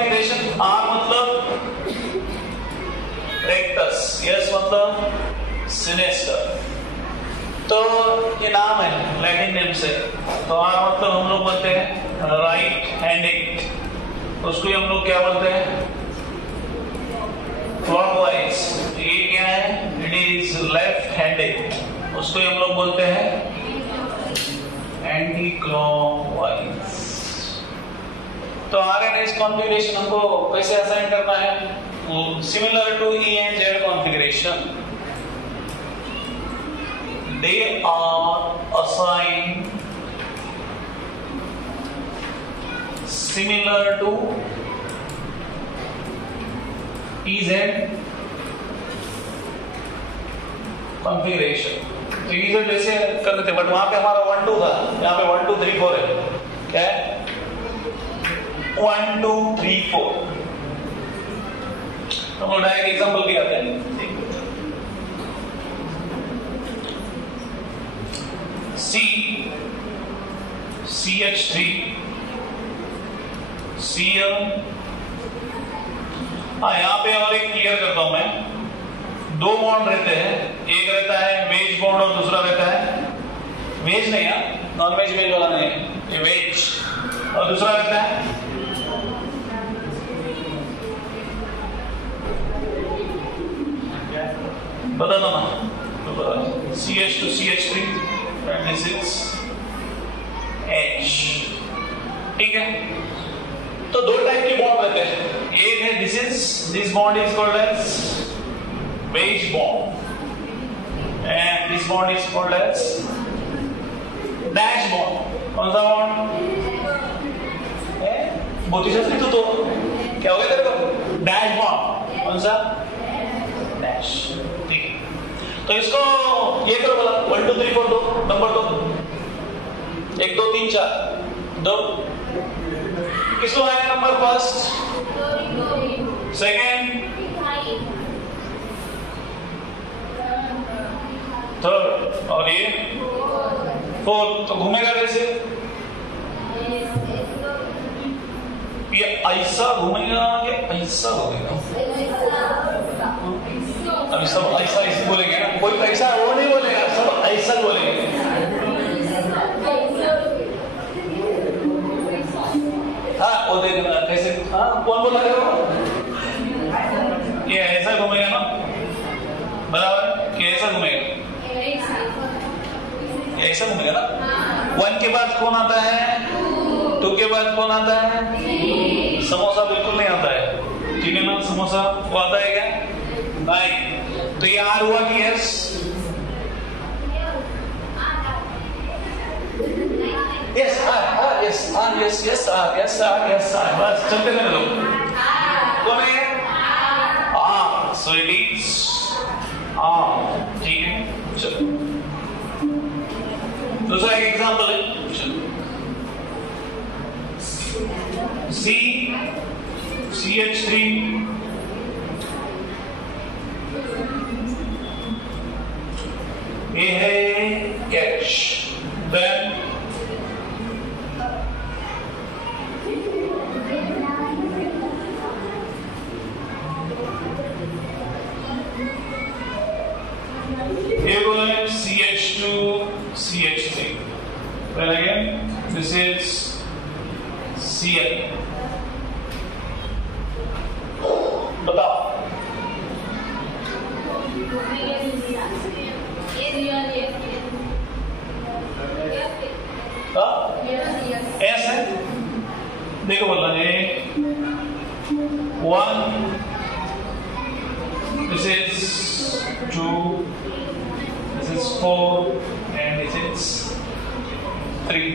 Configuration, are मतलब rectus, yes मतलब sinister. तो ये नाम है लैटिन नेम से। तो आर मतलब हम लोग बोलते हैं राइट हैंडेड, उसको हम लोग क्या बोलते हैं क्लॉकवाइज। ये क्या है, इट इज लेफ्ट हैंडेड, उसको हम लोग बोलते हैं एंटी क्लॉकवाइज। तो आरएनएस कॉन्फ़िगरेशन हमको कैसे असाइन करना है, similar to E and Z configuration, they are assigned similar to EZ configuration। तो EZ जैसे कर देते, बट वहां पे हमारा 1 2 था, यहाँ पे 1 2 3 4 है। क्या है 1 2 3 4। हम लोग डायरेक्ट एग्जांपल भी आते हैं। CH3 Cl। हाँ, यहाँ पे और एक क्लियर करता हूं मैं, दो बॉन्ड रहते हैं, एक रहता है वेज बॉन्ड और दूसरा रहता है वेज नहीं है, नॉन वेज वेज वाला नहीं है, ये वेज, और दूसरा रहता है बता दो ना, CH2 CH3 and this is H। ठीक है, तो दो टाइप के बॉन्ड रहते हैं, एक है this bond is called as wedge bond and this bond is called as dash bond. कौन सा बॉन्ड है, बोधिसत्व लिखो तो क्या हो गया तेरे को, डैश बॉन्ड। कौन सा, डैश। ठीक है, तो इसको ये करो बोला 1 2 3 4 दो नंबर दो, 1 2 3 4 दो। किसको आया नंबर फर्स्ट, सेकेंड, थर्ड, और ये फोर्थ। तो घूमेगा कैसे, ये ऐसा घूमेगा या ऐसा घूमेगा, अभी सब ऐसा ऐसे बोलेंगे ना, कोई ऐसा वो नहीं बोलेगा, सब ऐसा बोलेंगे। हाँ, वो देख कैसे, हाँ कौन बोला है वो, ये ऐसा घूमेगा ना, बराबर, कि ऐसा घूमेगा, ऐसा घूमेगा ना। 1 के बाद कौन आता है, 2 के बाद कौन आता है, समोसा बिल्कुल नहीं आता है, ठीक है ना, समोसा वो आता है क्या, नहीं। तो ये आर हुआ कि yes, yes R, yes R, yes yes R, yes R, yes R, बस चलते रहने दो। कौन है, R, so it is R. ठीक है, चलो दूसरा एक एग्जांपल है, चलो CH3 ये है H, then ये बोला है CH2 CH3, then again this is Cl। बताओ एस है, देखो बोला है 1, this is 2, this is 4 and this is 3।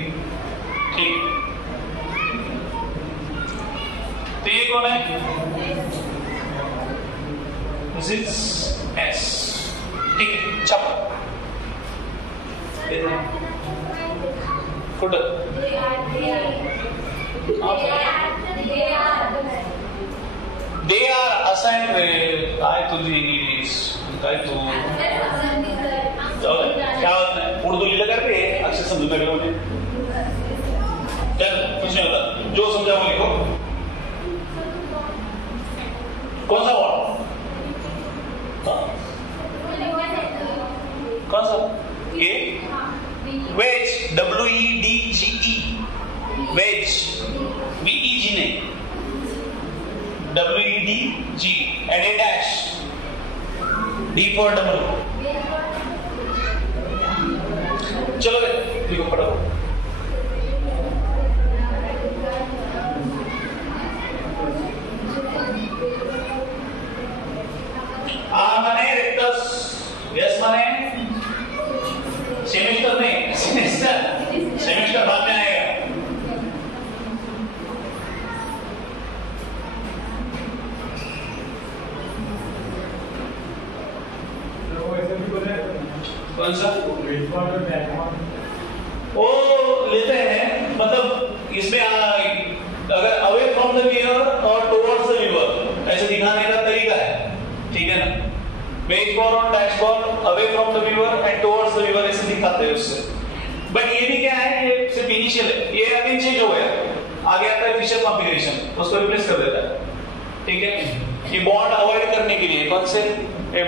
ठीक, तो ये कौन है, this is S। ठीक है, चप फुट they are assigned काय तुझी इंग्लिश काय तू क्या होता है, उर्दू लिखा करके अक्षर समझ कर लो, चल कुछ नहीं होता, जो समझा वो लिखो। कौन सा बॉन्ड? कौन सा? ए वेज, WEDGE, वेज, VEG नहीं, WEDG, and A dash, D for double. चलो देखो पढ़ो। माने रेक्टस, यस माने सेमेस्टर नहीं, सेमेस्टर बाद में आएगा। कौन सा? वो लेते हैं, मतलब इसमें अगर अवे फ्रॉम द व्यूअर और टुवर्ड्स द व्यूअर ऐसे दिखाने का तरीका है, ठीक है ना? वेज बॉर और dash bar away from the viewer and towards the viewer ऐसे दिखाते हैं उससे। बट ये भी क्या है, ये सिर्फ इनिशियल है, ये अगेन चेंज हो गया, आगे आता है फिशर कॉन्फ़िगरेशन, उसको रिप्लेस कर देता है, ठीक है? ये बॉन्ड अवॉइड करने के लिए कौन से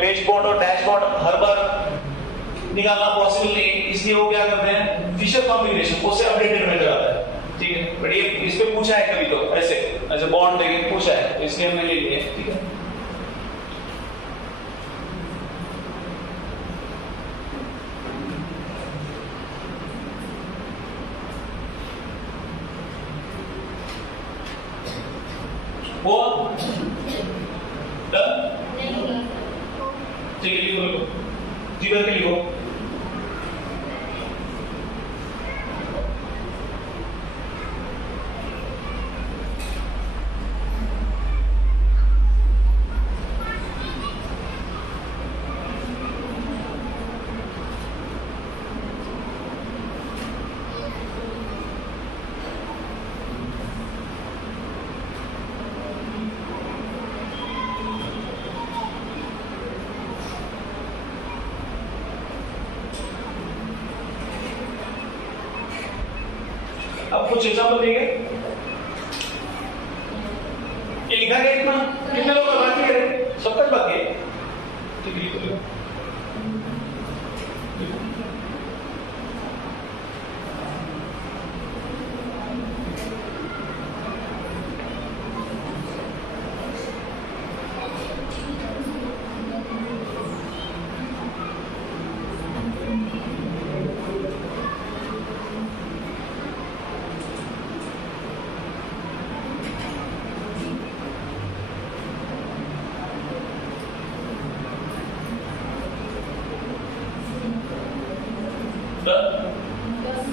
वेज बॉन्ड और डैश बॉन्ड हर बार निकालना पॉसिबल नहीं, इसलिए वो क्या करते हैं, फिशर कॉन्फ़िगरेशन उससे अपडेटेड मेथड आता है, ठीक है? बट ये इस पे पूछा है कभी तो ऐसे बॉन्ड देके पूछा है, इसलिए हमने ले लिया, ठीक है? वो ठीक है, लिखो लिखो जी करके लिखो। अब कुछ एग्जाम्पल देंगे, ये लिखा गया इतना, कितने लोग बाकी है? सब तक बाकी है, ठीक है? लिखो लिखो।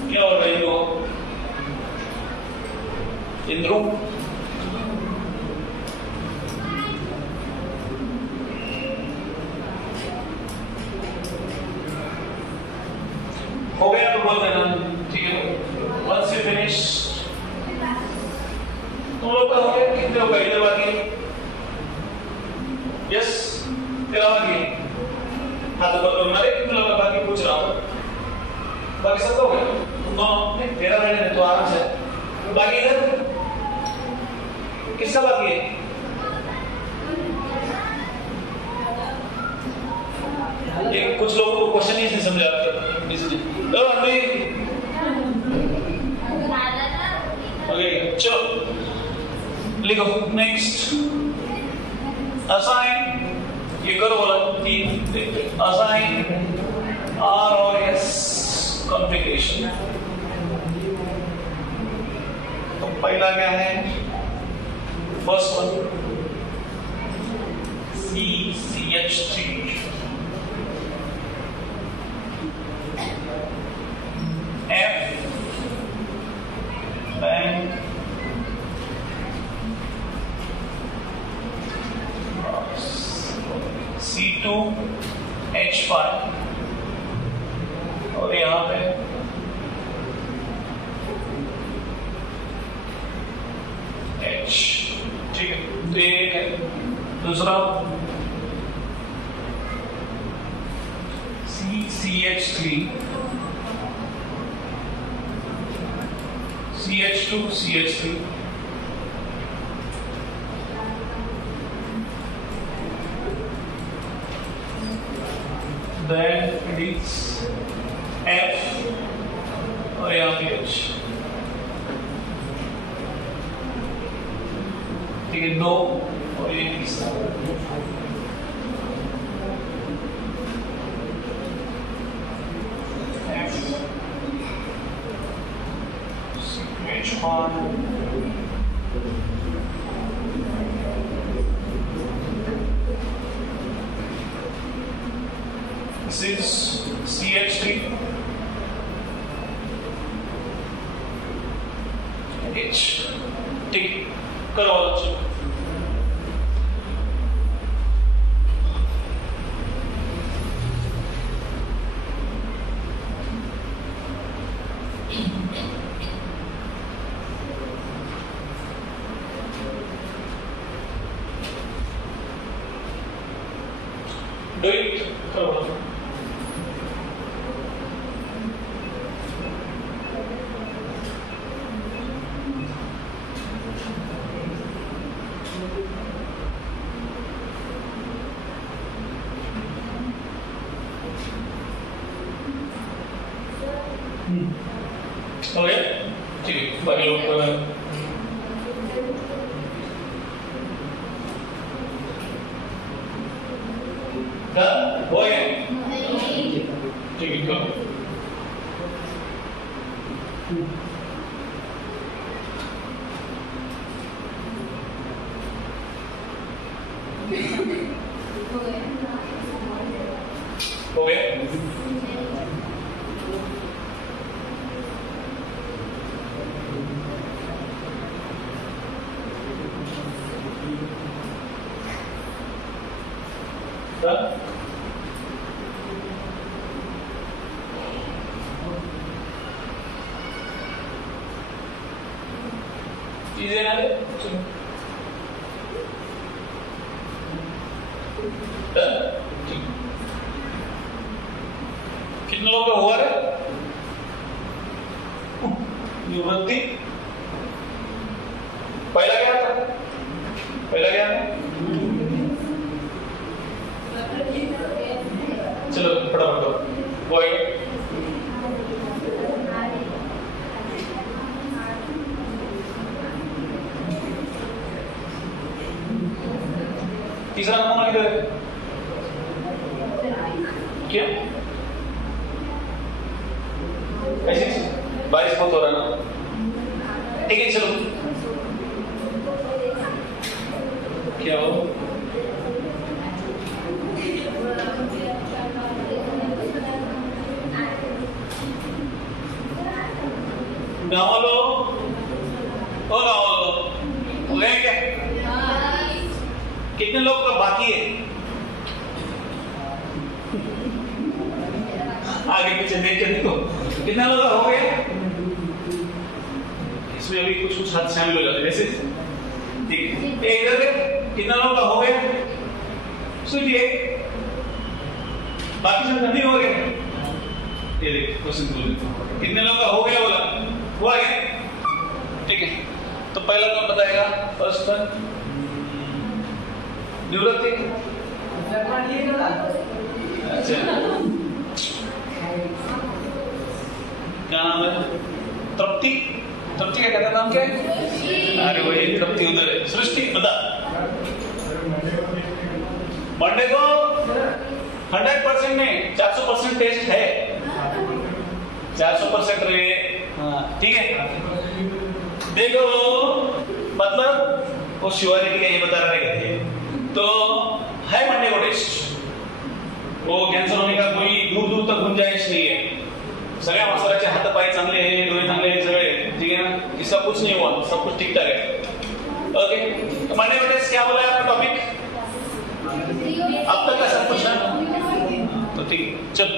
क्या हो रहा है इनको? इंद्रू हो गया तो बोल देना, ठीक है? वंस यू फिनिश, तुम लोग का हो गया, कितने लोग का इधर बाकी? यस, तेरा बाकी, हाथ ऊपर करो, मैं कितने लोग का बाकी पूछ रहा हूँ, बाकी सब हो गया? नहीं, तेरा रहने दे तो आराम से। बाकी इधर किसका बाकी है? ये कुछ लोगों को क्वेश्चन ही नहीं समझा, चलो लिखो। नेक्स्ट असाइन, ये करो बोला, असाइन आर और एस कॉन्फ़िगरेशन। तो पहला क्या है? First one CCH3 F then C2H5 और यहाँ पे H, ठीक है? तो ये है दूसरा CCH3 CH2 CH3 then it is F और यहाँ पे H, ठीक है, 2 और ये तीसरा F H1 this is CH3 H, ठीक, करो बच्चों। Do it, करो बच्चों। हो गया, ठीक है, बाकी लोग हो गए, ठीक है, करो। हो गया, चीजें ना ले, कितने लोगों का हुआ रे? निवृत्ति पहला क्या था? पहला क्या था? चलो फटाफट करो, वो आएगा। तीसरा नंबर किधर है? क्या? ऐसे 22 बहुत हो रहा है ना, ठीक है, चलो क्या हो? नावलो ओ नावलो हो गए क्या? कितने लोग का बाकी है? आगे पीछे देख के देखो कितने लोग का हो गया? इसमें अभी कुछ कुछ हाथ शामिल हो जाते हैं ऐसे, ठीक है, इधर देख कितना लोग का हो गया? सोचिए, बाकी सब नहीं हो गए। ये देख क्वेश्चन बोल कितने लोग का हो गया? बोला हुआ गया, ठीक है। तो पहला कौन बताएगा? फर्स्ट वन निवृत्ति, अच्छा क्या नाम है? तृप्ति, तृप्ति का कहता नाम क्या है? अरे वही तृप्ति उधर है। सृष्टि बता, मंडे को 100% नहीं 400% टेस्ट है, 400% रहे, हाँ ठीक है। देखो मतलब वो शिवाजी के लिए ये बता रहे हैं, तो है मंडे को टेस्ट, वो कैंसर होने का कोई दूर दूर तक गुंजाइश नहीं है। सगळ्या माणसाचे हात पाय चांगले हैं, डोळे चांगले हैं, सगळे ठीक है ना, इसका कुछ नहीं हुआ, सब कुछ ठीक ठाक है। ओके, तो मंडे को टेस्ट क्या बोला है आपका टॉपिक? अब तक का सब कुछ है, तो ठीक, चल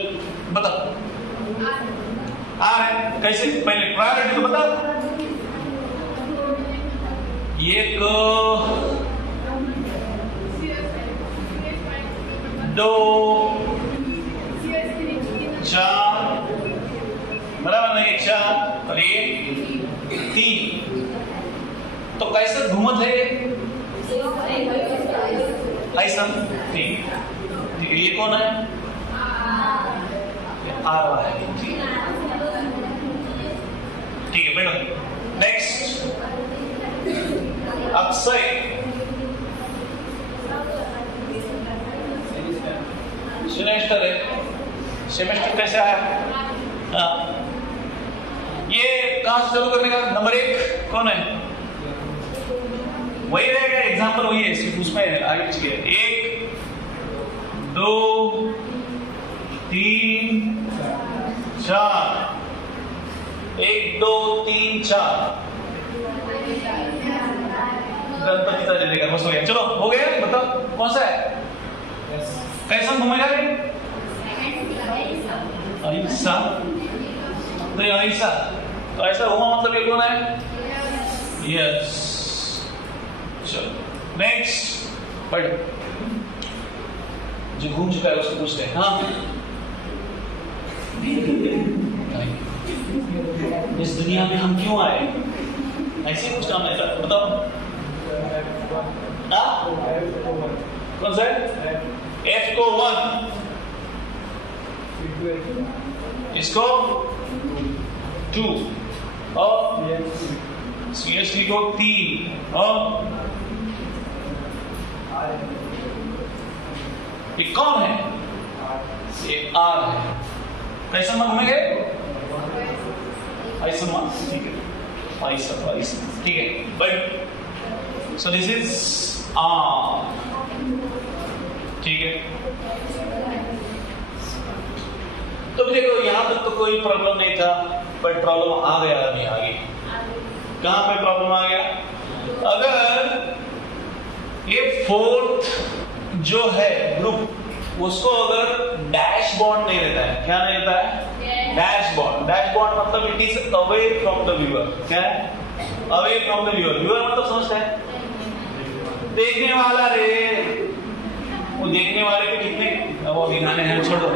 बता आ है कैसे? पहले प्रायोरिटी तो बता। एक 2 4 बराबर नहीं, 4 और ये 3, तो कैसे घूमत है ऐसा? ठीक, ये कौन है? आ रहा है। ठीक है बेटा। नेक्स्ट अक्षय, सेमेस्टर है, सेमेस्टर कैसा है? ये कहां से चालू करने का? नंबर 1 कौन है? वही रहेगा, एग्जाम्पल वही है, सिर्फ उसमें आगे पीछे 1 2 3 4 1 2 3 4 गणपति का ले लेगा, बस हो गया। चलो हो गया, बताओ कौन सा है? कैसा घूमेगा? अहिंसा। तो अहिंसा, तो ऐसा घूमा मतलब ये कौन है? यस। चलो नेक्स्ट पढ़ो, जो घूम चुका है उसको पूछते हैं। हाँ, इस दुनिया में हम क्यों आए? ऐसे कुछ काम है, बताओ। कौन सा है? F को 1, इसको 2 और CST को 3 और ये कौन है? ये R है। कैसा मन घूमेंगे? ऐसा मन, ठीक है, ऐसा ठीक है। But so this is R, ठीक है। तो देखो यहां तक तो कोई प्रॉब्लम नहीं था, बट प्रॉब्लम आ गया अभी आगे। कहां पे प्रॉब्लम आ गया? अगर ये 4th जो है ग्रुप, उसको अगर डैश बॉन्ड नहीं रहता है, क्या नहीं रहता है? Dash bond. डैश बॉन्ड मतलब it is away from the viewer. क्या है? Away from the viewer. Viewer मतलब समझता है देखने वाला रे, वो देखने वाले पे कितने वो गाने हैं, छोड़ो,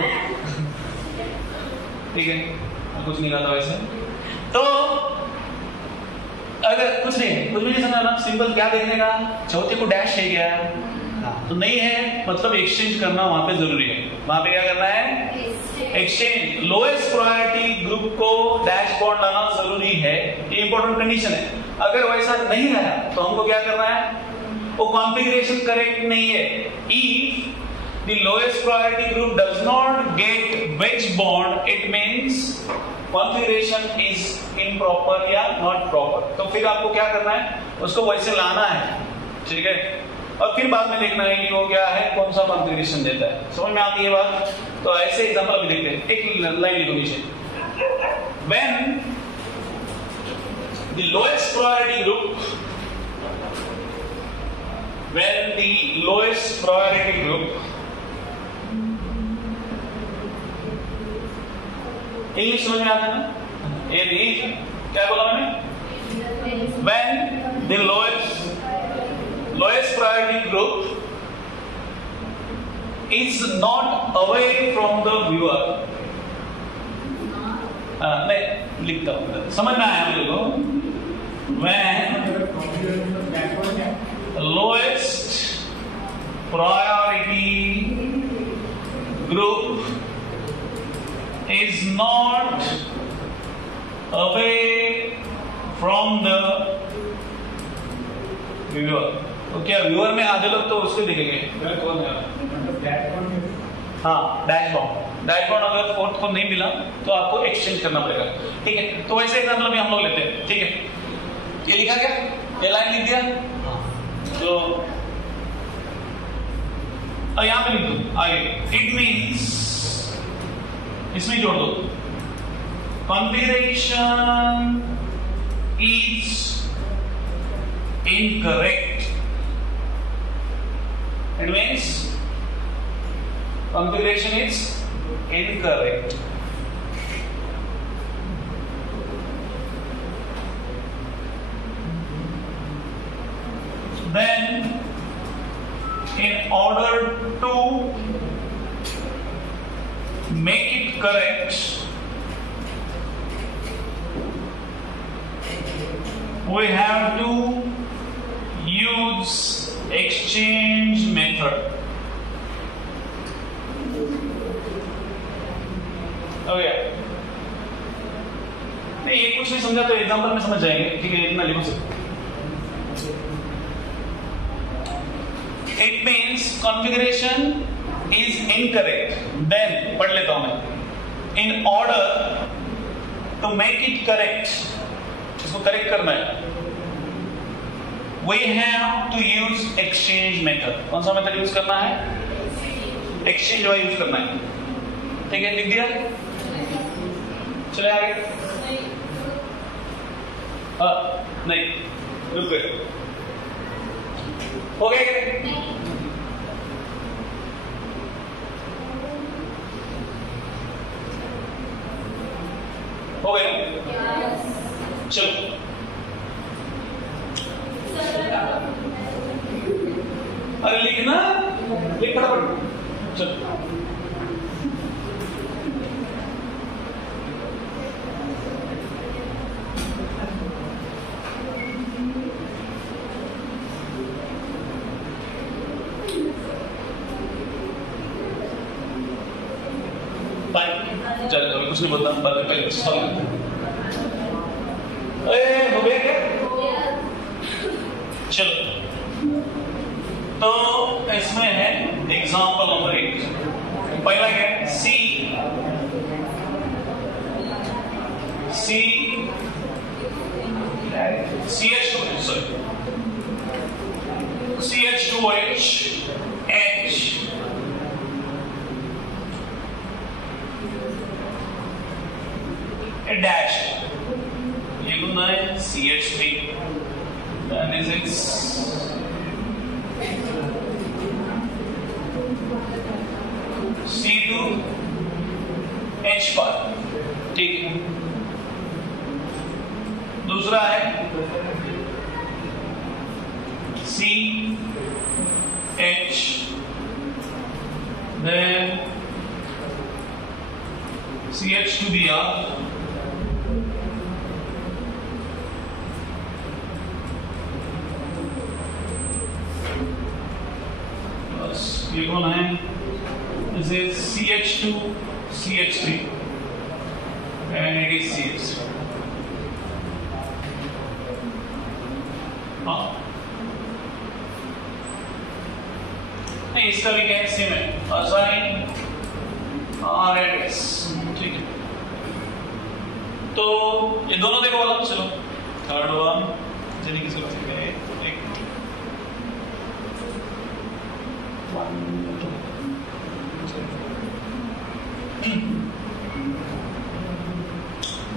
ठीक है, कुछ नहीं कहा था वैसे। तो अगर कुछ भी नहीं समझा ना, सिंपल क्या देखने का? चौथे को डैश है क्या? तो नहीं है, मतलब एक्सचेंज करना वहां पे जरूरी है। वहां पे क्या करना है? एक्सचेंज। लोएस्ट प्रायोरिटी ग्रुप को डैश बॉन्ड लाना जरूरी है, ये इंपॉर्टेंट कंडीशन है। अगर वैसा नहीं रहा तो हमको क्या करना है? वो कॉन्फ़िगरेशन करेक्ट नहीं है। If the lowest priority group does not get wedge bond, it means configuration is improper या not proper। तो फिर आपको क्या करना है? उसको वैसे लाना है, ठीक है, और फिर बाद में देखना है कि वो क्या है, कौन सा कॉन्फ़िगरेशन देता है। समझ में आती है बात? तो ऐसे एग्जांपल अभी देखते हैं। एक लाइन लिखो नीचे। When the lowest priority group English समझ में आता है ना? ये क्या बोला मैंने? When the lowest priority group is not away from the viewer। नहीं लिखता हूं, समझ में आया मुझे को? When lowest priority group is not away from the viewer। तो क्या व्यूअर में आधे लोग तो उसको देखेंगे, कौन है? हाँ, डैश बॉन्ड। डैश बॉन्ड अगर 4th को नहीं मिला तो आपको एक्सचेंज करना पड़ेगा, ठीक है। तो वैसे एग्जाम्पल भी हम लोग लेते हैं, ठीक है। ये लिखा क्या? ये लाइन लिख दिया, तो यहां पे लिख दो आगे। इट मीन्स, इसमें जोड़ दो, configuration is incorrect. It means configuration is incorrect. Then in order to make it correct, we have to use exchange method। हो गया? नहीं ये कुछ नहीं समझा तो एग्जांपल में समझ जाएंगे, ठीक है? इतना लिखो सिर्फ। It means configuration is incorrect. Then पढ़ लेता हूं मैं. In order to make it correct, इसको करेक्ट करना है, we have to use exchange method. कौन सा मेथड यूज करना है? एक्सचेंज वाला यूज करना है, ठीक है? लिख दिया? चले आगे। नहीं रुक गए, हो गया क्या? हो गया? चलो अरे लिखना, लिख फटाफट। चलो चल अभी कुछ नहीं बोलता, बात पहले हो गया क्या? चलो तो इसमें है एग्जांपल नंबर 1। पहला क्या है? CH2H H a dash, ये गुना है CH3, that is its C2H5, ठीक है? दूसरा है CH, then CH2 दिया, ये कौन है? This is CH2 CH3 and it is CH3. हाँ नहीं, इसका भी क्या सेम है, असाइन RS, ठीक है? तो ये दोनों देखो वाला। चलो थर्ड वन जल्दी किसको लगता है?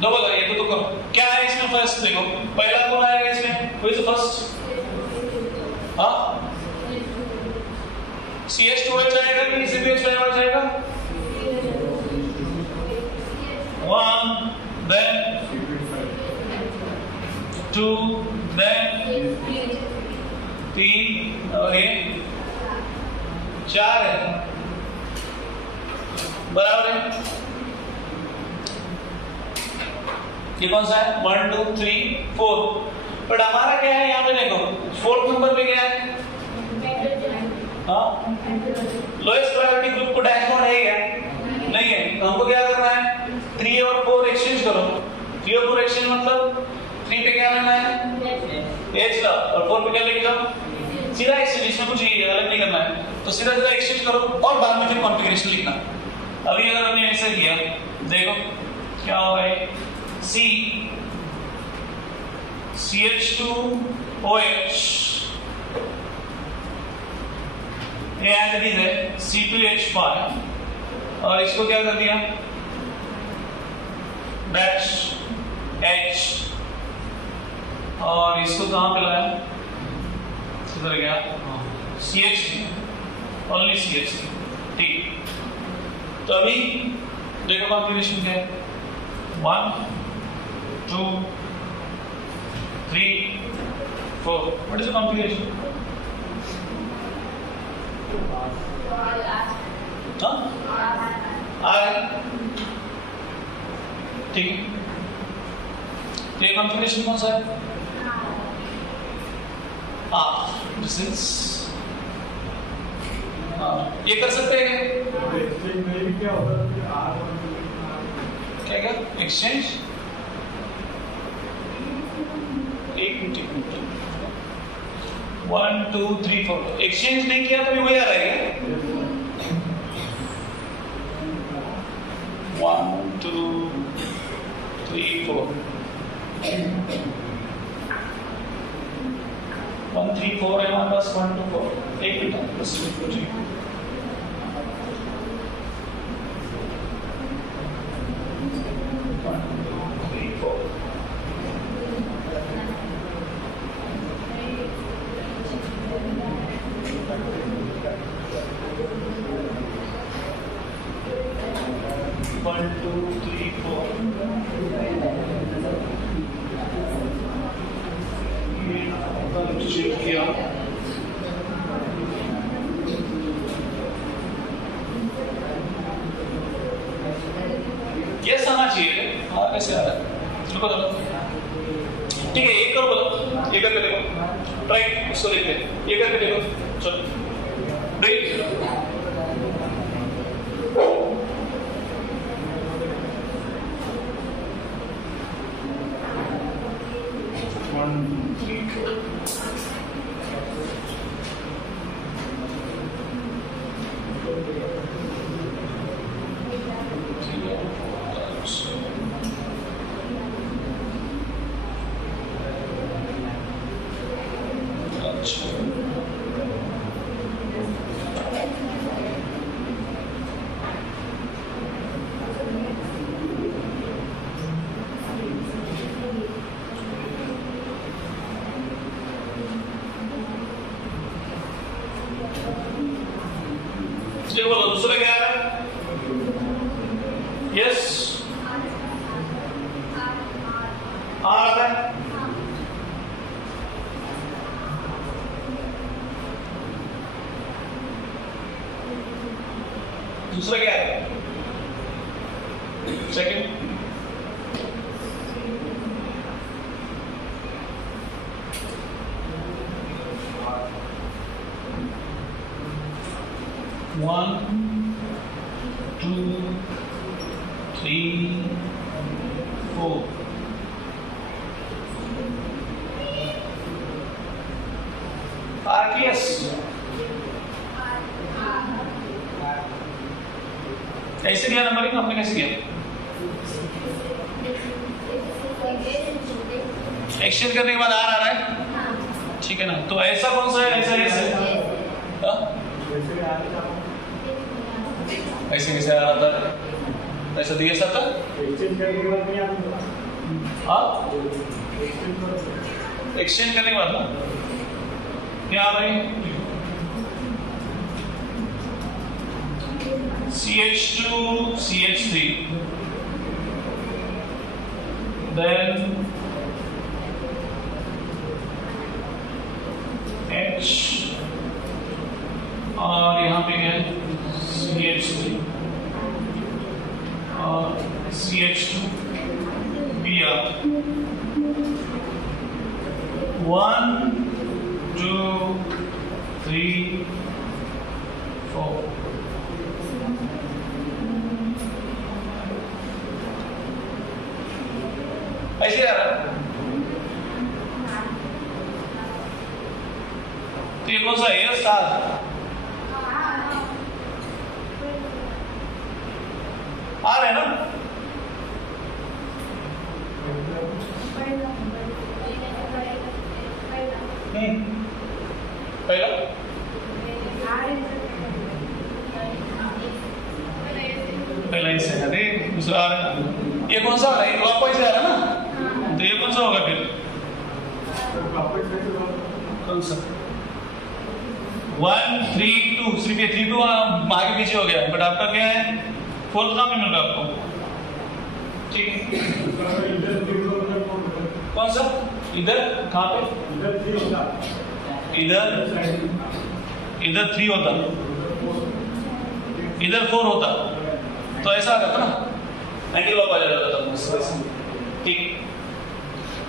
डबल है ये, तो करो क्या है इसमें? फर्स्ट देखो, पहला कौन आएगा इसमें? Who is the first? हाँ CH2H आएगा कि CH5 आएगा? 1 then 2 then 3 और ये 4 है, बराबर है? ये कौन सा है? 1 2 3 4। बट हमारा क्या है यहाँ पे देखो, फोर्थ नंबर पे क्या है? हाँ लोएस्ट प्रायोरिटी ग्रुप को डैशबोर्ड है क्या? नहीं है। तो हमको क्या करना है? 3 और 4 एक्सचेंज करो। 3 और 4 एक्सचेंज मतलब 3 पे क्या लेना है? H ला, और 4 पे क्या लेके जाओ? सीधा एक्सचेंज, इसमें कुछ अलग नहीं करना है। तो सीधा सीधा एक्सचेंज करो और बाद में फिर कॉन्फ़िगरेशन लिखना। अभी अगर हमने ऐसे किया, देखो क्या होगा? CH2OH ये एज इट इज है C2H5 और इसको क्या कर दिया? डैश H और इसको कहां पे लाया? इधर गया CH3, ओनली CH3, ठीक। तो अभी देखो कॉन्फ़िगरेशन क्या है? 1 2 3 4। What is the configuration? हाँ? ठीक है। ये कॉन्फ़िगरेशन कौन सा है? दिस इज ये कर सकते हैं क्या एक्सचेंज, एक मिनट 1 2 3 4 एक्सचेंज नहीं किया तो भी वही आ रहा है 1 2 3 4 1 3 4 है हमारे पास 1 2 4 एक मिनट बस 1 2 3 यस आना चाहिए। हाँ कैसे आ रहा है रुको चलो ठीक है एक करो बोलो ये करके देखो राइट इसको देखते ये करके देखो चलो राइट बोलो दूसरा क्या है यस आ रहा है दूसरा क्या है सेकंड 1 2 3 4 RPS कैसे किया नंबरिंग हमने कैसे किया एक्सचेंज करने के बाद आर आ रहा है ठीक है ना तो ऐसा कौन सा है ऐसा ऐसे कैसे आ रहा था ऐसा दिए सब था हाँ एक्सचेंज करने के बाद ना क्या आ रही CH2 CH3 then H और यहाँ पे क्या है CH3 और CH2 Br 1 2 3 4 ऐसे आ रहा है तो ये कौन सा है स्टार आ रहा है ना पहला पहला इससे है दूसरा आ रहा है ये कौन सा आ रहा है क्लॉकवाइज आ रहा है ना तो ये कौन सा होगा फिर कौन सा 1 3 2 सिर्फ ये 3 2 आगे पीछे हो गया बट आपका क्या है फोर्थ कहाँ पे मिल रहा है आपको ठीक है कौन सा इधर कहाँ पे इधर 3 होता इधर 4 होता तो ऐसा आ जाता ना एंटी क्लॉक आ जाता था ठीक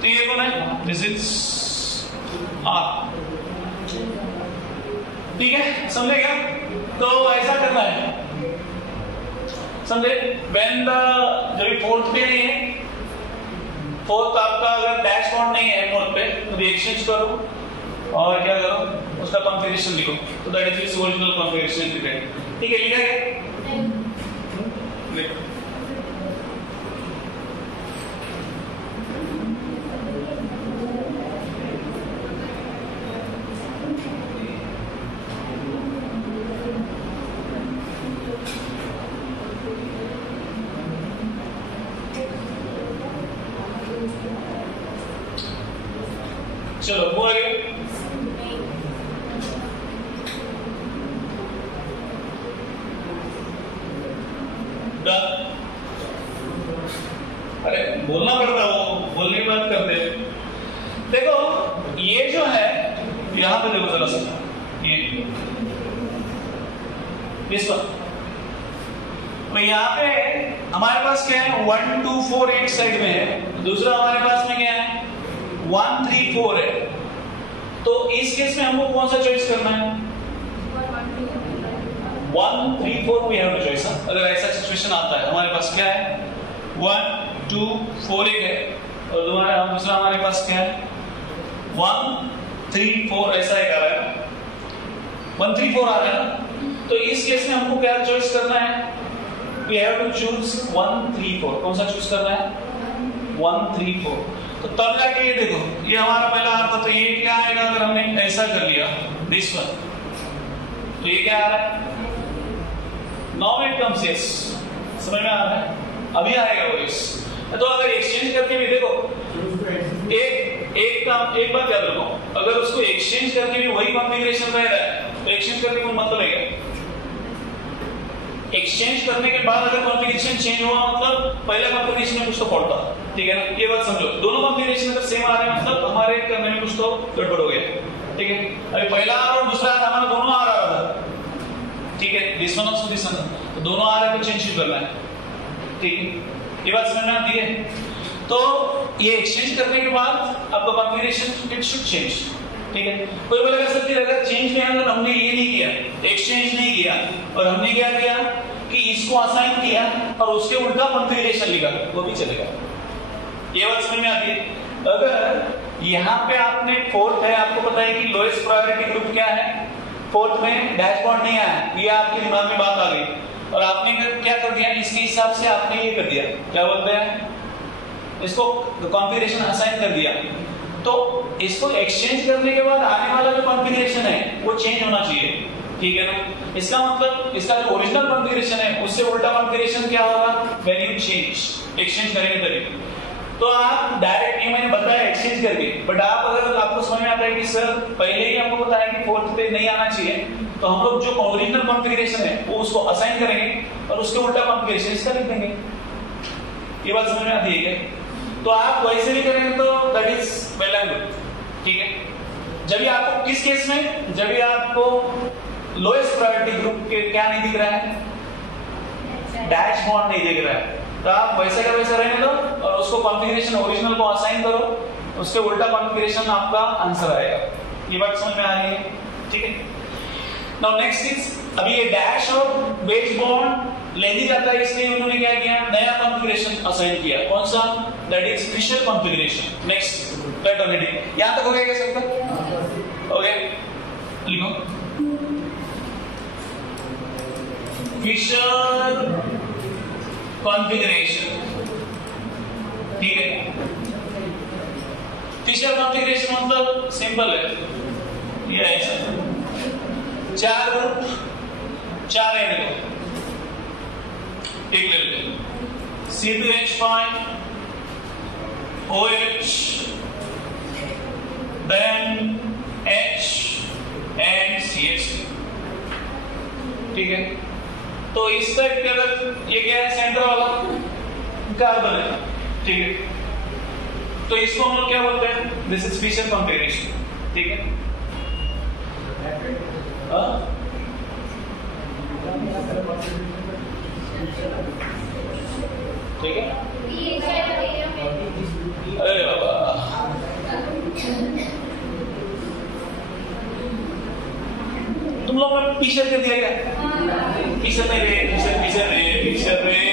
तो ये कौन है दिस इज आर ठीक है समझे क्या तो ऐसा करना है समझे? व्हेन द जब फोर्थ पे नहीं है, फोर्थ आपका अगर डैश बॉन्ड नहीं है फोर्थ पे, तो एक्सचेंज करो और क्या करो, उसका कॉन्फ़िगरेशन लिखो। तो that is its original configuration. ठीक है, लिखा गया? लिखो। चलो वो आगे अरे बोलना पड़ता, वो बोलने की बात करते हैं। देखो ये जो है यहां पे देखो जरा सा, ये इस पर तो यहाँ पे हमारे पास क्या है, 1 2 4 एक साइड में है, दूसरा हमारे पास में क्या है 1 3 4 है। तो इस केस में हमको कौन सा चॉइस करना है? 1 3 4 वी हैव टू चॉइस। अगर ऐसा सिचुएशन आता है, हमारे पास क्या है 1 2 4 एक है और दूसरा हमारे पास क्या है 1 3 4 ऐसा एक आ रहा है, 1 3 4 आ रहा है ना। तो इस केस में हमको क्या चॉइस करना है? We have to choose 1 3 4। कौन सा चूज करना है? 1 3 4। तो तब जाके ये देखो, ये हमारा पहला आ रहा था, तो ये क्या आएगा अगर हमने ऐसा कर लिया दिस वन, तो ये क्या आ रहा है? Now it comes yes. समझ में आ रहा है? अभी आएगा वो इस। तो अगर एक्सचेंज करके भी देखो, एक बात याद रखो, अगर उसको एक्सचेंज करके भी वही कॉन्फ़िगरेशन रह रहा है तो एक्सचेंज करने का मतलब है क्या? एक्सचेंज करने के बाद अगर कॉन्फ़िगरेशन चेंज हुआ मतलब पहले कॉन्फ़िगरेशन में कुछ तो फॉल्ट था, ठीक है ना? ये बात समझो। दोनों कॉन्फ़िगरेशन अगर सेम आ रहे हैं मतलब हमारे करने में कुछ तो गड़बड़ हो गया, ठीक है? अभी पहला आ रहा और दूसरा आ रहा, हमारा दोनों आ रहा था, ठीक है? This one also this one, तो दोनों आ रहे हैं तो चेंज करना है, ठीक है? ये बात समझ में आती है? तो ये एक्सचेंज करने के बाद आपका कॉन्फ़िगरेशन इट शुड चेंज, ठीक है? कोई बोलेगा सर फिर अगर चेंज में अगर हमने ये नहीं किया, एक्सचेंज नहीं किया और हमने क्या किया कि इसको असाइन किया और उसके उल्टा कॉन्फ़िगरेशन लिखा, वो भी चलेगा। ये बात समझ में आती है? अगर यहाँ पे आपने फोर्थ है, आपको पता है कि लोएस्ट प्रायोरिटी ग्रुप क्या है, फोर्थ में डैशबोर्ड नहीं आया, ये आपके दिमाग में बात आ गई और आपने क्या कर दिया, इसके हिसाब से आपने ये कर दिया, क्या बोलते हैं इसको, कॉन्फ़िगरेशन असाइन कर दिया। तो इसको एक्सचेंज करने के बाद आने वाला जो कॉन्फ़िगरेशन है वो चेंज होना चाहिए, ठीक है ना? इसका मतलब इसका जो ओरिजिनल कॉन्फ़िगरेशन है उससे उल्टा कॉन्फ़िगरेशन क्या होगा व्हेन यू चेंज, एक्सचेंज करेंगे तभी। तो आप डायरेक्ट, ये मैंने बताया एक्सचेंज करके, बट आप अगर आपको समझ में आता है कि सर पहले ही हमको बताया कि फोर्थ पे नहीं आना चाहिए, तो हम लोग जो ओरिजिनल कॉन्फ़िगरेशन है वो उसको असाइन करेंगे और उसके उल्टा कॉन्फ़िगरेशन इसका लिख देंगे। ये बात समझ में आती है क्या? तो आप वैसे भी करेंगे तो that is well and good, ठीक है? जब भी आपको किस केस में, जब भी आपको लोएस्ट प्रायोरिटी ग्रुप के क्या नहीं दिख रहा है, डैशबोर्ड नहीं दिख रहा है, तो आप वैसे का वैसा रहने दो और उसको कॉन्फ़िगरेशन ओरिजिनल को असाइन करो, उसके उल्टा कॉन्फ़िगरेशन आपका आंसर आएगा। ये बात समझ में आ रही है, ठीक है? नाउ नेक्स्ट इज, अभी ये डैश और वेज बॉन्ड लेंदी जाता है, इसलिए उन्होंने क्या किया, नया कॉन्फ़िगरेशन असाइन किया। कौन सा? That is Fischer configuration. Next right already, यहां तक हो गया क्या सबका? ओके, लिखो फिशर कॉन्फ़िगरेशन, ठीक है? फिशर कॉन्फ़िगरेशन मतलब सिंपल है, ये ऐसा 4 ग्रुप 4 है, देखो एक ले लेते हैं, C2H5 OH then H and CH3, ठीक है? तो इस टाइप के अगर ये क्या है, सेंटर वाला कार्बन है, ठीक है? तो इसको हम लोग क्या बोलते हैं, दिस इज फिशर कॉन्फ़िगरेशन, ठीक है? ठीक है? अरे बाबा, तुम लोग ने फिशर कर दिया क्या? फिशर में रे, फिशर रे, फिशर रे,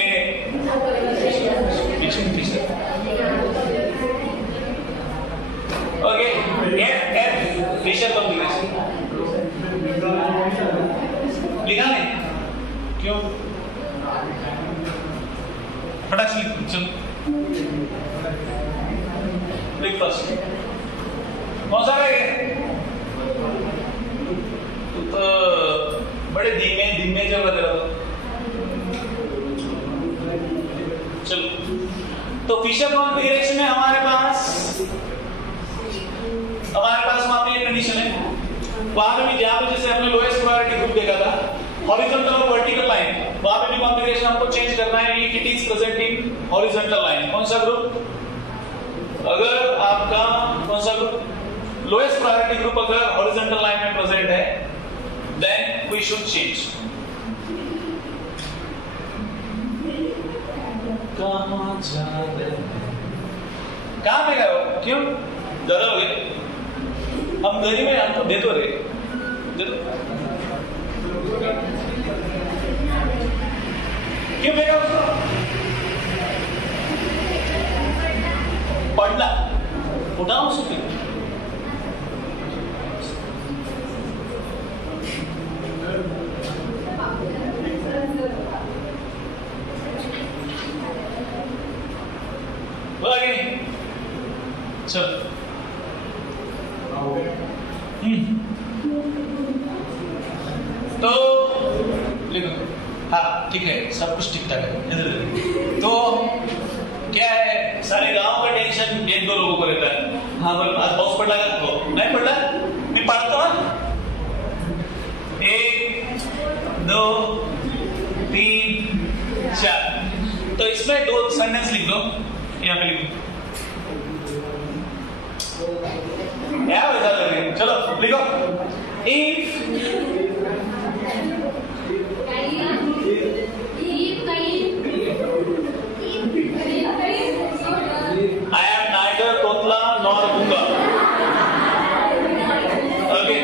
फिशर कॉन्फ़िगरेशन लिखा नहीं क्यों? फटाक से लिख चलो। लिख फर्स्ट कौन सा है? तो बड़े धीमे धीमे चल रहा था। चलो तो फिशर कॉन्फ़िगरेशन में हमारे पास वहां पे ये कंडीशन है, वहां पे भी जहां पे जैसे हमने लोएस्ट प्रायोरिटी ग्रुप देखा था हॉरिजॉन्टल और वर्टिकल लाइन, वहां पे भी कॉन्फ़िगरेशन हमको चेंज करना है if it is present in horizontal line. कौन सा ग्रुप? अगर आपका कौन सा ग्रुप? लोएस्ट प्रायोरिटी ग्रुप अगर हॉरिजॉन्टल लाइन में प्रेजेंट है देन वी शुड चेंज। कहां पे गए हो? क्यों ज्यादा हो गए? हम गरीब में हमको दे दो रे, दे दो। क्यों बेटा उसको पढ़ना उठाओ उसको। चल तो लिखो। हाँ ठीक है, सब कुछ ठीक ठाक है। तो क्या है, सारे गांव का टेंशन एक दो लोगों को रहता है। हाँ बोल, आज पाउस पड़ रहा है? नहीं पड़ रहा, मैं पढ़ता हूँ। 1 2 3 4। तो इसमें 2 सेंटेंस लिख दो, यहाँ पे लिखो। क्या बता रहे? चलो लिखो। If I am neither Totla nor Bunga. Okay.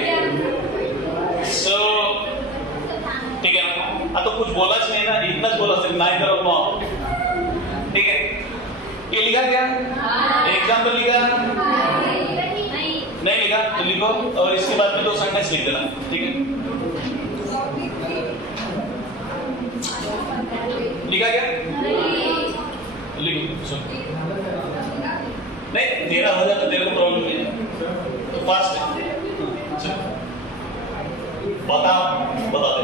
So ठीक है ना? तो कुछ बोला नहीं ना, इतना बोला सिर्फ neither और nor। ठीक है, ये लिखा क्या? एग्जाम्पल लिखा? नहीं लिखा तो लिखो, और इसके बाद में 2 सेंटेंस लिख देना। ठीक है, लिखा क्या? लिखो। सुन, नहीं तेरा हो जाए तो तेरे को प्रॉब्लम नहीं है, तो फास्ट है। बता दे।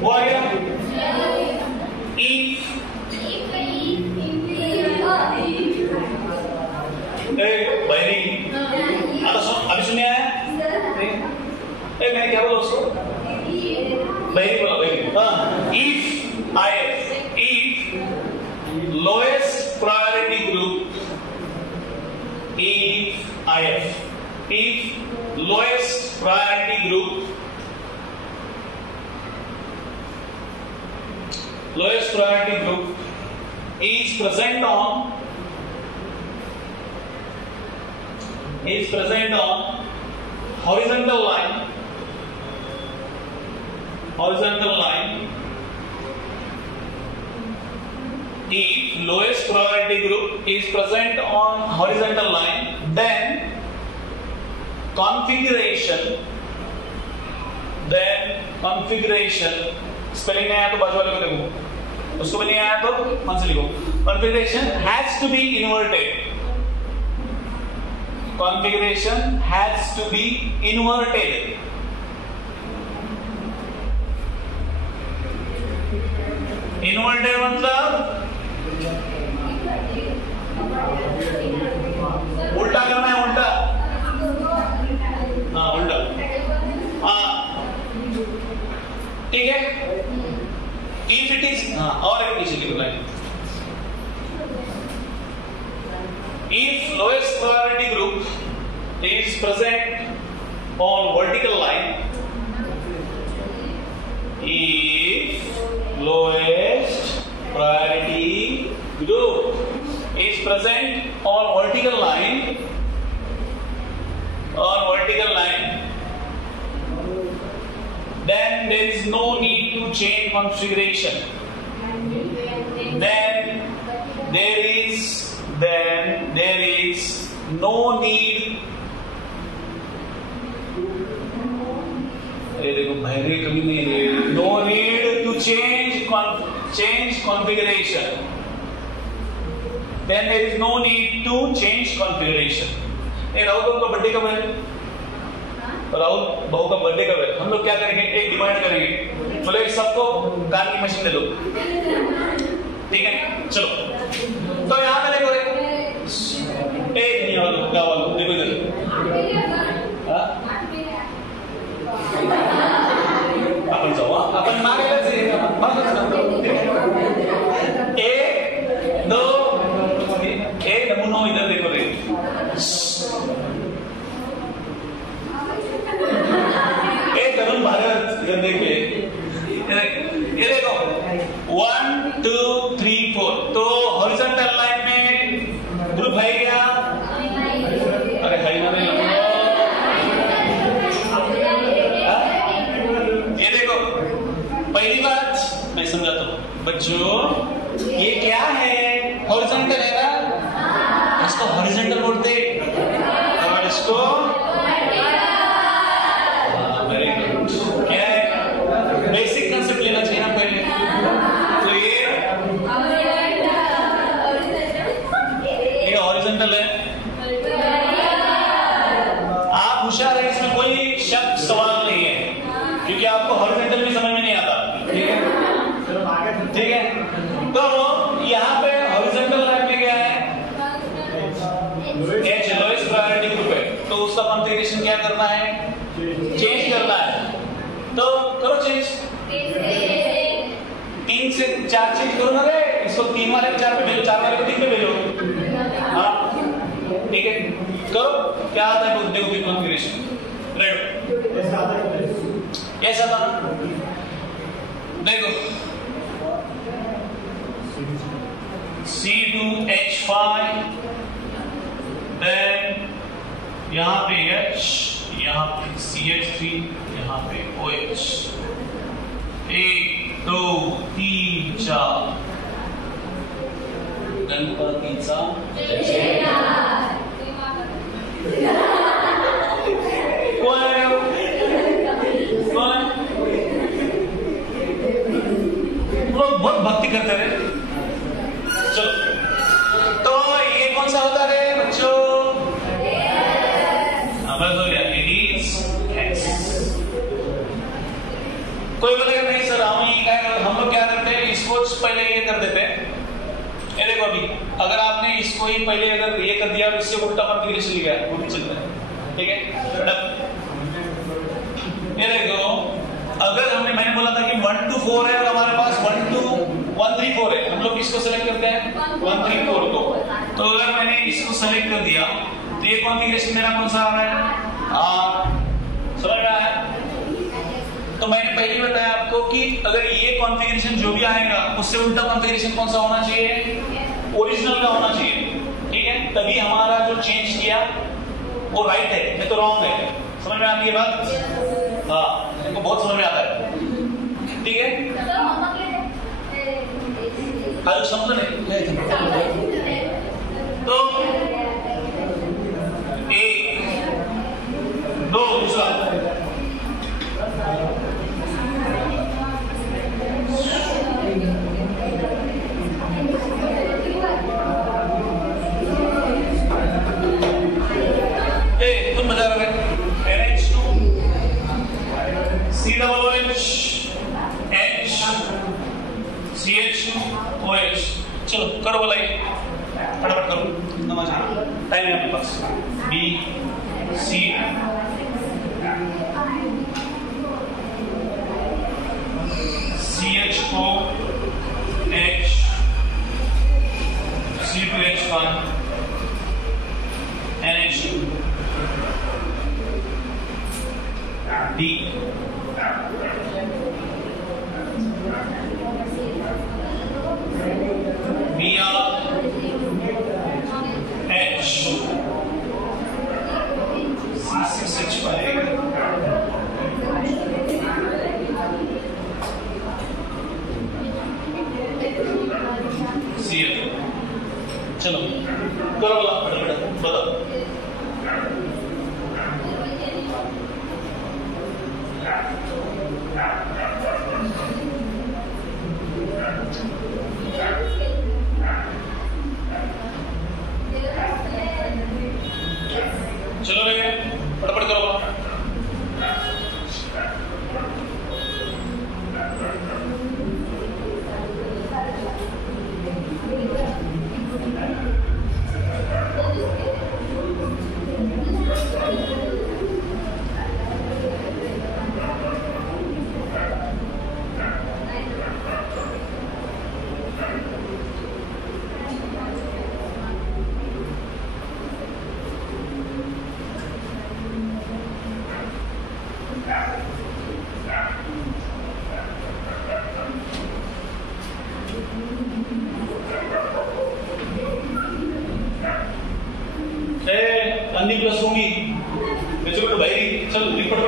वो आ गया। अभी सुनिए आया? मैंने क्या बोला उसको? बहरी बोला, बहरी। हाँ, if lowest priority group, if lowest priority group is present on horizontal line, if lowest priority group is present on horizontal line, then configuration spelling नहीं आया तो बाजू वाले को देखो, उसको भी नहीं आया तो कौन से लिखो। configuration has to be inverted, configuration has to be inverted। Inverted मतलब उल्टा करना है, उल्टा। हाँ उल्टा, हाँ ठीक है। इफ इट इज, हाँ और एक पीछे लिखो line. If lowest priority group is present on vertical line, if lowest priority group is present on vertical line, then there is no need to change configuration. Then there is no need, अरे देखो भैरे कभी नहीं है, no need to change configuration. Then there is no need to change configuration. Rahul बहू का birthday कब है? राहुल बहू का बर्थडे कब है? हम लोग क्या करेंगे, एक डिमांड करेंगे, बोले सबको कार की मशीन दे दो, ठीक है? चलो तो यहाँ पे देखो, एक नहीं वालों क्या वालों देखो इधर, अपन जाओ, अपन मारे से एक दो, एक नमूना इधर देखो रे, एक तरुण भारत इधर देखिए, ये देखो 1 2 3 4, तो हॉरिजॉन्टल लाइन में ग्रुप है क्या? अरे हरियाणा में ये देखो, पहली बात मैं समझाता हूँ बच्चों, ये क्या है? हॉरिजॉन्टल है ना, इसको हॉरिजॉन्टल बोलते, और इसको वेरी गुड, क्या है? बेसिक कंसेप्ट लेना चाहिए ना पहले, तो ये हॉरिजॉन्टल है, आप होशियार है, इसमें कोई शब्द सवाल नहीं है, क्योंकि आपको हॉरिजॉन्टल में समझ में नहीं आता, ठीक है? ठीक है, तो यहाँ पे हॉरिजॉन्टल लाइन में क्या है? H लोएस्ट प्रायोरिटी ग्रुप है, तो उसका कॉन्फ़िगरेशन क्या करना है? चेंज करना है, तो करो चेंज, 3 से 4 चेंज करो ना रे, इसको 3 वाले को 4 पे भेजो, 4 वाले को 3 पे भेजो, हाँ ठीक है, करो क्या आता है देखो भी कॉन्फ़िगरेशन, रेड कैसा था देखो, C2H5, then यहाँ पे H, यहाँ पे CH3, यहाँ पे OH, 1 2 3 4, गणपतीचा कौन है? लोग बहुत भक्ति करते रहे, चलो तो ये कौन सा होता है बच्चों? बस हो गया, it is X. कोई बोलेगा नहीं सर हम लोग क्या करते हैं, इसको पहले ये कर देते हैं, ये देखो अभी अगर आपने इसको ही पहले अगर ये कर दिया, इससे उल्टा कॉन्फ़िगरेशन लिखा है, वो भी चलता है, ठीक है? ये देखो, अगर हमने मैंने बोला था कि 1 2 4 है और हमारे पास 1 2 1 3 4 है, हम लोग किसको सेलेक्ट करते हैं? 1 3 4 को, तो अगर मैंने इसको सेलेक्ट कर दिया तो ये कॉन्फ़िगरेशन मेरा कौन सा आ रहा है? समझ में आया? तो मैंने पहले ही बताया आपको कि अगर ये कॉन्फ़िगरेशन जो भी आएगा उससे उल्टा कॉन्फ़िगरेशन कौन सा होना चाहिए? ओरिजिनल का होना चाहिए, ठीक है? तभी हमारा जो चेंज किया वो राइट है, नहीं तो रॉन्ग है। समझ में आती है बात? हाँ, इनको बहुत समझ में आता है, ठीक है? आज समझो नहीं तो 1 2 दूसरा तुम बजा रहे NH2 COOH H CH2 OH, चलो करो बोला फटाफट करो, टाइम है अपने पास। B C CH4 H C2H1 NH2 D Br H C6H5 CF, चलो करो बोला फटाफट अन्नी प्लस होंगी बच्चों को भाई चल लिख पढ़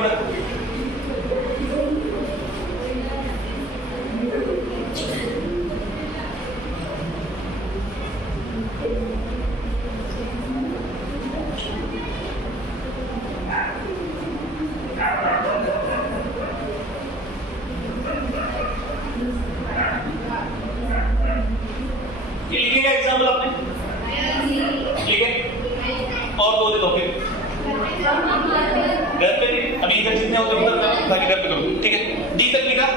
ये लिखेगा एग्जाम्पल आपने ठीक है और दो दे दो फिर घर पे अभी इधर जितने होते उधर बाकी घर पे करो ठीक है डी तक लिखा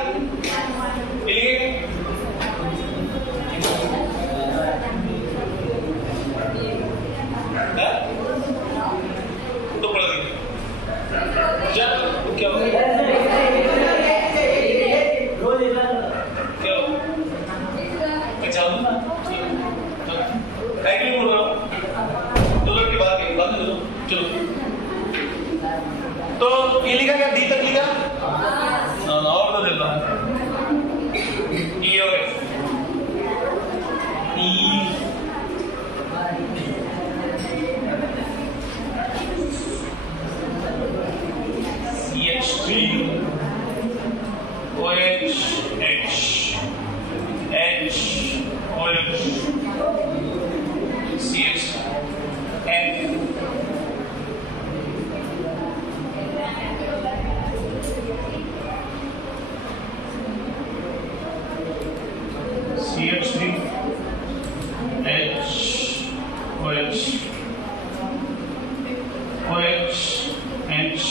ये लिखेगा तो पढ़ देंगे क्या क्या चलो तो ये लिखा क्या डी तक लिखा और तो देता हूं ई और F E CH3 OH H H OH CH N CH3 H OH OH H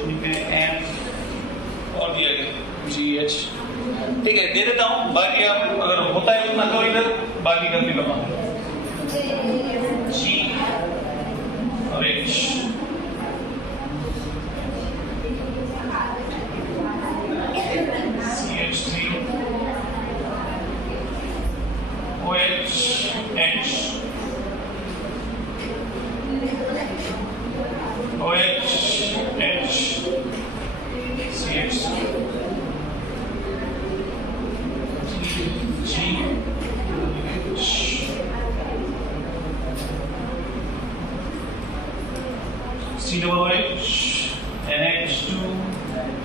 ठीक है F और दिया गया GH ठीक है दे देता हूं बाकी आप अगर होता है उतना करो इधर बाकी कर भी लगा G और H CH3 OH H OH H CH G H COH NH2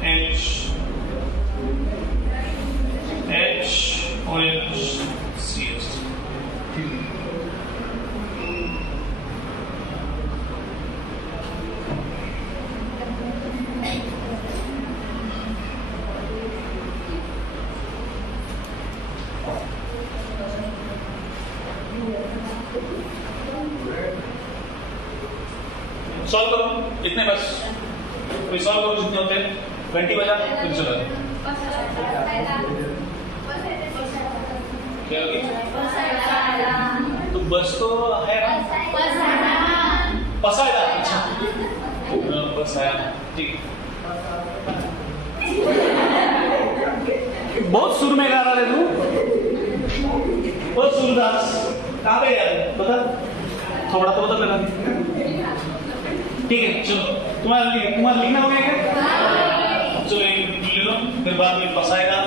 H H OH CH solve करो इतने बस कोई सॉल्व करो जितने होते हैं 20 बजा फिर चलो क्या होगी तो बस तो है ना पसायदा अच्छा बस आया ठीक बहुत सुर में गा रहा है तू बहुत सुरदास कहाँ पे गया बता थोड़ा तो बता लगा ठीक है चलो तुम्हारा लिखना हो गया क्या चलो एक ले लो फिर बाद में पसाएगा